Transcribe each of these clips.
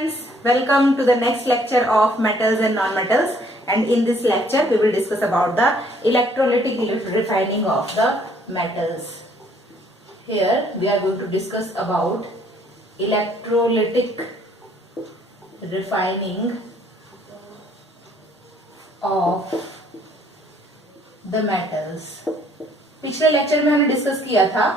Friends, welcome to the next lecture of metals and non-metals, and in this lecture we will discuss about the electrolytic refining of the metals. Here we are going to discuss about electrolytic refining of the metals. पिछले lecture में हमने discuss किया था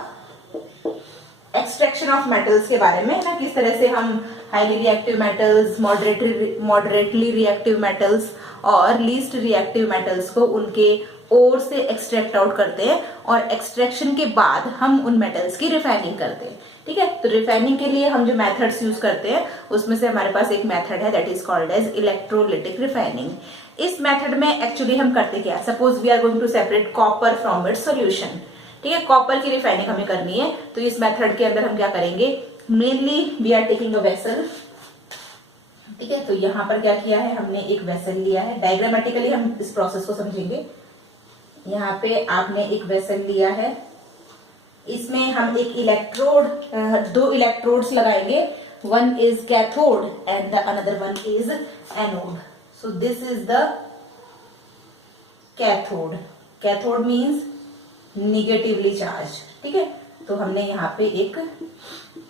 extraction of metals के बारे में, ना किस तरह से हम highly reactive metals, moderately reactive metals और लीस्ट रिएक्टिव मेटल्स को उनके ओर से एक्सट्रैक्ट आउट करते हैं और एक्सट्रैक्शन के बाद हम उन मेटल्स की रिफाइनिंग करते हैं. ठीक है, तो रिफाइनिंग के लिए हम जो मेथड्स यूज करते हैं उसमें से हमारे पास एक मेथड है that is called as electrolytic refining. इस मेथड में एक्चुअली हम करते क्या, suppose we are going to separate copper from its solution. ठीक है, कॉपर की रिफाइनिंग हमें करनी है, तो इस मेथड के अंदर हम क्या करेंगे, mainly we are taking a vessel. ठीक है, तो यहाँ पर क्या किया है, हमने एक वेसल लिया है. डायग्रामेटिकली हम इस प्रोसेस को समझेंगे. यहाँ पे आपने एक वेसल लिया है, इसमें हम एक इलेक्ट्रोड, दो इलेक्ट्रोड्स लगाएंगे. One is cathode and the another one is anode. So this is the cathode. Cathode means negatively charge. ठीक है, तो हमने यहाँ पे एक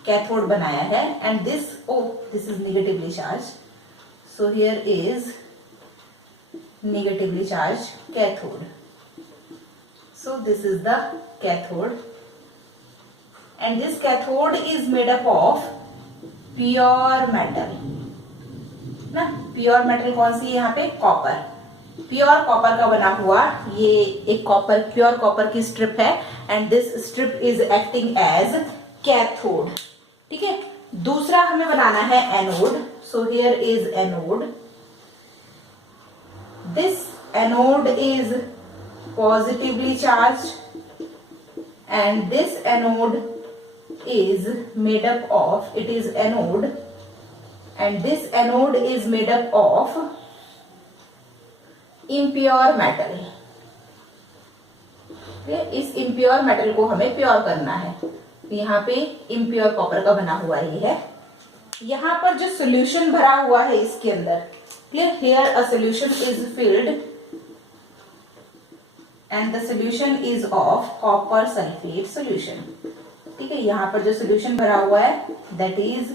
कैथोड बनाया है and this is negatively charge. So here is negatively charge cathode. So this is the cathode and this cathode is made up of pure metal. ना प्योर मेटल कौन सी है यहाँ पे, कॉपर. प्योर कॉपर का बना हुआ ये एक कॉपर, प्योर कॉपर की स्ट्रिप है and this strip is acting as cathode. ठीक है, दूसरा हमें बनाना है anode. So here is anode. This anode is positively charged and this anode is made up of, it is anode and this anode is made up of impure metal. इस impure metal को हमें pure करना है. यहाँ पे impure copper का बना हुआ ये है. यहाँ पर जो सोल्यूशन भरा हुआ है इसके अंदर, clear, here a solution is filled and the solution is of copper sulfate solution. ठीक है, यहाँ पर जो सोल्यूशन भरा हुआ है that is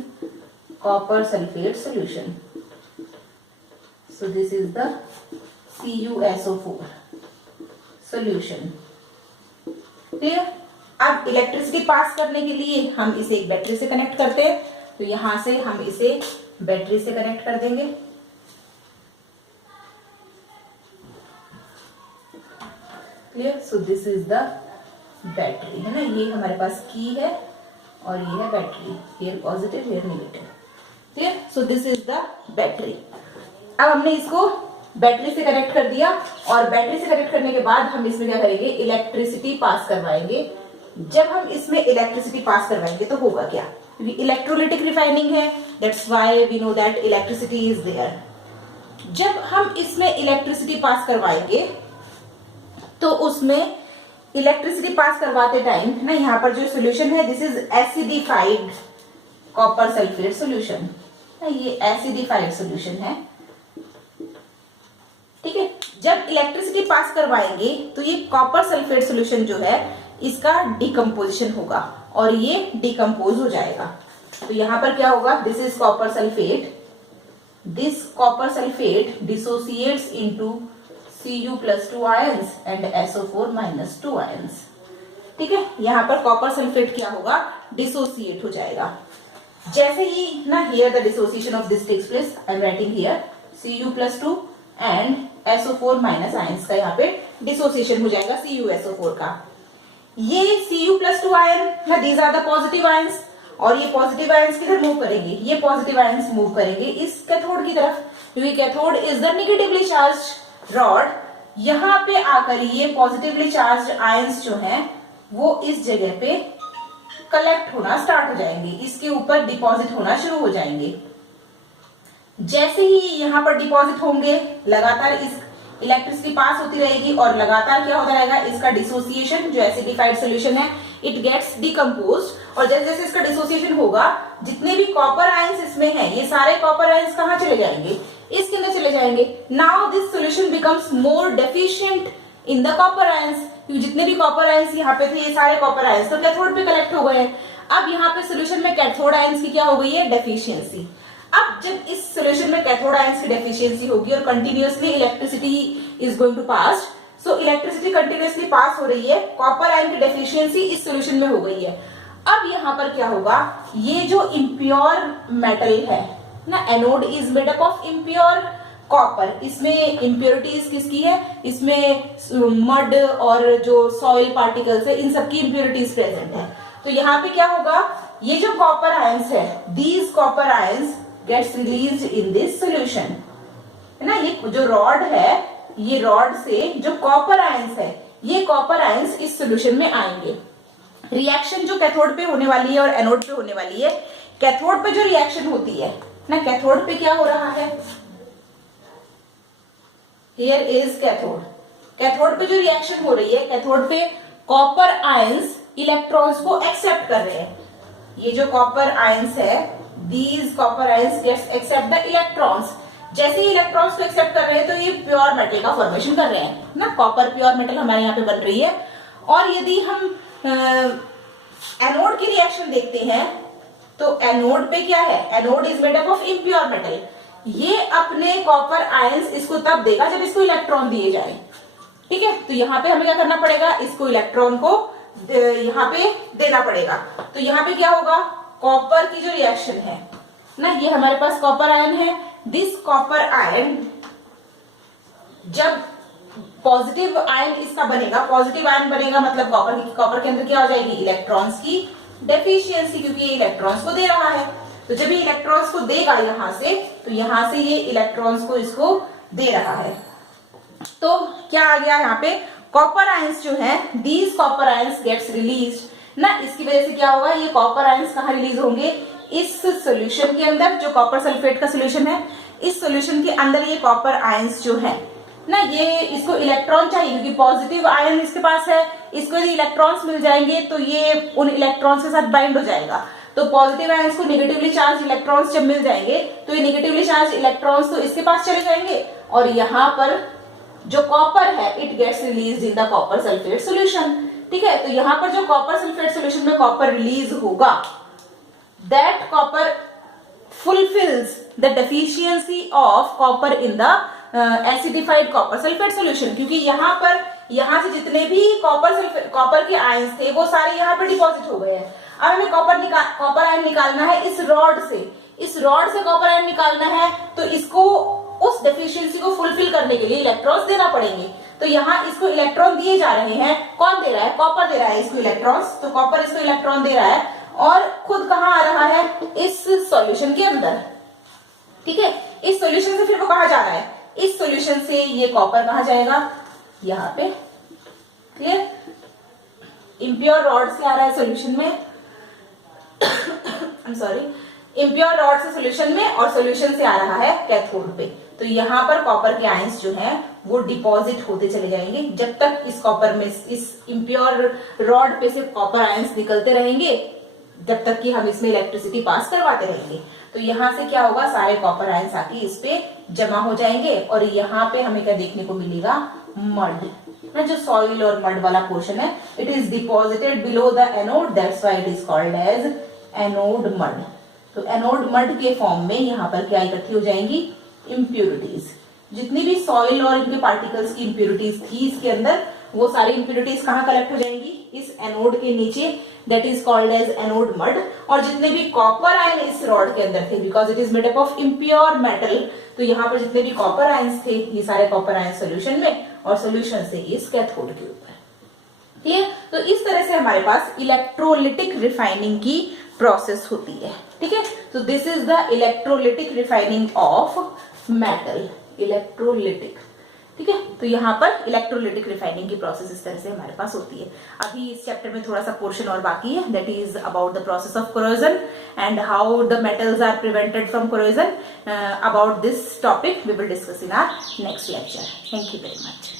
copper sulfate solution. So this is the CuSO4 solution. Clear. अब इलेक्ट्रिसिटी पास करने के लिए हम इसे एक बैटरी से कनेक्ट करते हैं, तो यहां से हम इसे बैटरी से कनेक्ट कर देंगे. Clear. So this is the battery, है ना, ये हमारे पास की है और ये है battery. Here positive, here negative. Clear. So this is the battery. अब हमने इसको बैटरी से कनेक्ट कर दिया और बैटरी से कनेक्ट करने के बाद हम इसमें क्या करेंगे, इलेक्ट्रिसिटी पास करवाएंगे. जब हम इसमें इलेक्ट्रिसिटी पास करवाएंगे तो होगा क्या, क्योंकि इलेक्ट्रोलिटिक रिफाइनिंग है, that's why we know that electricity is there. जब हम इसमें इलेक्ट्रिसिटी पास करवाएंगे तो उसमें इलेक्ट्रिसिटी पास करवाते टाइम ना, यहाँ पर जो सोल्यूशन है this is acidified copper sulphate solution. ये एसिडिफाइड सोल्यूशन है. ठीक है, जब इलेक्ट्रिसिटी पास करवाएंगे तो ये कॉपर सल्फेट सोल्यूशन जो है इसका डिकम्पोजिशन होगा और ये डिकम्पोज हो जाएगा. तो यहाँ पर क्या होगा, this is copper sulphate. This copper sulphate dissociates into Cu+2 ions and SO4-2 ions. ठीक है, यहाँ पर कॉपर सल्फेट क्या होगा, डिसोसिएट हो जाएगा. जैसे ही ना, here the dissociation of this takes place, I am writing here Cu+2 and SO4- ions का यहाँ पे डिसोसिएशन हो जाएगा CuSO4 का. ये Cu+2 आयन ना, these are the positive ions और ये पॉजिटिव आयंस किधर मूव करेंगे, ये पॉजिटिव आयंस मूव करेंगे इस कैथोड की तरफ, क्योंकि cathode is the negatively charge rod. यहां पे आकर ये पॉजिटिवली चार्ज आयंस जो हैं वो इस जगह पे कलेक्ट होना स्टार्ट हो जाएंगे, इसके ऊपर डिपॉजिट होना शुरू हो जाएंगे. जैसे ही यहां पर डिपॉजिट होंगे लगातार इलेक्ट्रिसिटी पास होती रहेगी और लगातार क्या होता रहेगा, इसका डिसोसिएशन जो एसिडिफाइड सोल्यूशन है इट गेट्स डिकम्पोज्ड, और जैसे जैसे इसका डिसोसिएशन होगा जितने भी कॉपर आयंस इसमें हैं ये सारे कॉपर आयंस कहाँ चले जाएंगे, इसके अंदर चले जाएंगे। Now this solution becomes more deficient in the copper ions, क्योंकि जितने भी कॉपर आयंस यहाँ पे थे ये सारे कॉपर आयंस तो कैथोड पे कलेक्ट हो गए हैं। अब यहाँ पे सोल्यूशन में कैथोड आयंस की क्या हो गई है, डेफिशिएंसी। अब जब इस सोल्यूशन में कैथोड आयंस की डेफिशिएंसी होगी और continuously electricity is going to pass, so electricity continuously pass हो रही है, कॉपर आयन की डेफिशिएंसी इस सोल्यूशन में हो गई है। अब यहाँ पर क्या होगा, ये जो इम्प्योर मेटल है ना, anode is made up of impure copper, इसमें इम्प्योरिटीज किसकी है, इसमें मड और जो सॉइल पार्टिकल्स है इन सबकी इम्प्योरिटीज प्रेजेंट है। तो यहाँ पे क्या होगा, ये जो कॉपर आयंस है, these copper ions gets released in this solution, है ना। ये जो रॉड है, ये रॉड से जो कॉपर आयंस है, ये कॉपर आयंस इस सोल्यूशन में आएंगे। रिएक्शन जो कैथोड पे होने वाली है और एनोड पे होने वाली है, कैथोड पे जो रिएक्शन होती है ना, कैथोड पे क्या हो रहा है, हियर इज कैथोड, कैथोड पे जो रिएक्शन हो रही है, कैथोड पे कॉपर आयंस इलेक्ट्रॉन्स को एक्सेप्ट कर रहे हैं। ये जो कॉपर आयंस है, these copper ions gets accept the electrons, जैसे ही इलेक्ट्रॉन्स को एक्सेप्ट कर रहे हैं तो ये प्योर मेटल का फॉर्मेशन कर रहे हैं ना, कॉपर प्योर मेटल हमारे यहाँ पे बन रही है। और यदि हम एनोड की रिएक्शन देखते हैं तो एनोड पे क्या है, anode is made up of impure metal, ये अपने कॉपर आयंस इसको तब देगा जब इसको इलेक्ट्रॉन दिए जाए, ठीक है। तो यहाँ पे हमें क्या करना पड़ेगा, इसको इलेक्ट्रॉन को यहाँ पे देना पड़ेगा। तो यहाँ पे क्या होगा, कॉपर की जो रिएक्शन है ना, ये हमारे पास कॉपर आयन है, दिस कॉपर आयन जब पॉजिटिव आयन इसका बनेगा, पॉजिटिव आयन बनेगा मतलब कॉपर के अंदर क्या हो जाएगी, इलेक्ट्रॉन्स की डेफिशिएंसी, क्योंकि ये इलेक्ट्रॉन्स को दे रहा है। तो जब ये इलेक्ट्रॉन्स को देगा यहां से, तो यहां से ये इलेक्ट्रॉन्स को इसको दे रहा है। तो क्या आ गया यहाँ पे, कॉपर आयंस जो है, these copper ions gets released ना, इसकी वजह से क्या होगा, ये कॉपर आयंस कहाँ रिलीज होंगे, इस सोल्यूशन के अंदर, जो कॉपर सल्फेट का सोल्यूशन है, इस सोल्यूशन के अंदर ये कॉपर आयंस जो है ना, ये इसको इलेक्ट्रॉन चाहिए क्योंकि पॉजिटिव आयन इसके पास है, इसको यदि इलेक्ट्रॉन्स मिल जाएंगे तो ये उन इलेक्ट्रॉन्स के साथ बाइंड हो जाएगा। तो पॉजिटिव आयंस को नेगेटिवली चार्ज इलेक्ट्रॉन्स जब मिल जाएंगे तो ये नेगेटिवली चार्ज इलेक्ट्रॉन्स तो इसके पास चले जाएंगे, और यहाँ पर जो कॉपर है it gets release in the copper sulphate solution, ठीक है। तो यहाँ पर जो कॉपर सल्फेट सोल्यूशन में कॉपर रिलीज होगा, that copper fulfills the deficiency of copper in the acidified copper sulfate solution, क्योंकि यहाँ पर, यहाँ से जितने भी कॉपर के आयंस थे वो सारे यहाँ पर डिपॉजिट हो गए हैं। अब हमें कॉपर आयन निकालना है इस रॉड से, इस रॉड से कॉपर आयन निकालना है, तो इसको उस डेफिशिएंसी को फुलफिल करने के लिए इलेक्ट्रॉन्स देना पड़ेंगे। तो यहाँ इसको इलेक्ट्रॉन दिए जा रहे हैं, कौन दे रहा है, कॉपर दे रहा है इसको इलेक्ट्रॉन्स, तो कॉपर इसको इलेक्ट्रॉन दे रहा है और खुद कहाँ आ रहा है, इस सॉल्यूशन के अंदर, ठीक है। इस सॉल्यूशन से फिर वो कहाँ जा रहा है, इस सॉल्यूशन से ये कॉपर कहाँ जाएगा, यहाँ पे, क्लियर। इम्प्योर रॉड से आ रहा है सॉल्यूशन में, I am sorry, impure rod से सॉल्यूशन में और सॉल्यूशन से आ रहा है कैथोड पे। तो यहाँ पर कॉपर के आयंस जो हैं वो डिपॉजिट होते चले जाएंगे जब तक इस कॉपर में, इस इम्प्योर रॉड पे से कॉपर आयंस निकलते रहेंगे, जब तक कि हम इसमें इलेक्ट्रिसिटी पास करवाते रहेंगे। तो यहाँ से क्या होगा, सारे कॉपर आयंस आके इस पे जमा हो जाएंगे और यहाँ पे हमें क्या देखने को मिलेगा, मड ना, जो सॉइल और मड वाला पोर्शन है, it is deposited below the anode, that's why it is called as anode mud. तो एनोड मड के फॉर्म में यहाँ पर क्या इकट्ठी हो जाएंगी, इम्प्यूरिटीज, जितनी भी सॉइल और इनके पार्टिकल्स की इम्प्यूरिटीज थी इसके अंदर, वो सारी इम्प्यूरिटीज कहाँ कलेक्ट हो जाएंगी, इस एनोड के नीचे, that is called as anode mud. और जितने भी कॉपर आयन इस रॉड के अंदर थे, because it is made up of impure metal, तो यहाँ पर जितने भी कॉपर आयंस थे ये सारे कॉपर आयन सोल्यूशन में और सोल्यूशन से इस कैथोड के ऊपर, ठीक है। तो इस तरह से हमारे पास इलेक्ट्रोलिटिक रिफाइनिंग की प्रोसेस होती है, ठीक है। तो this is the electrolytic refining of metal, electrolytic, ठीक है। तो यहाँ पर इलेक्ट्रोलिटिक रिफाइनिंग की प्रोसेस इस तरह से हमारे पास होती है। अभी इस चैप्टर में थोड़ा सा पोर्शन और बाकी है, that is about the process of corrosion and how the metals are prevented from corrosion. About this topic we will discuss in our next lecture. Thank you very much.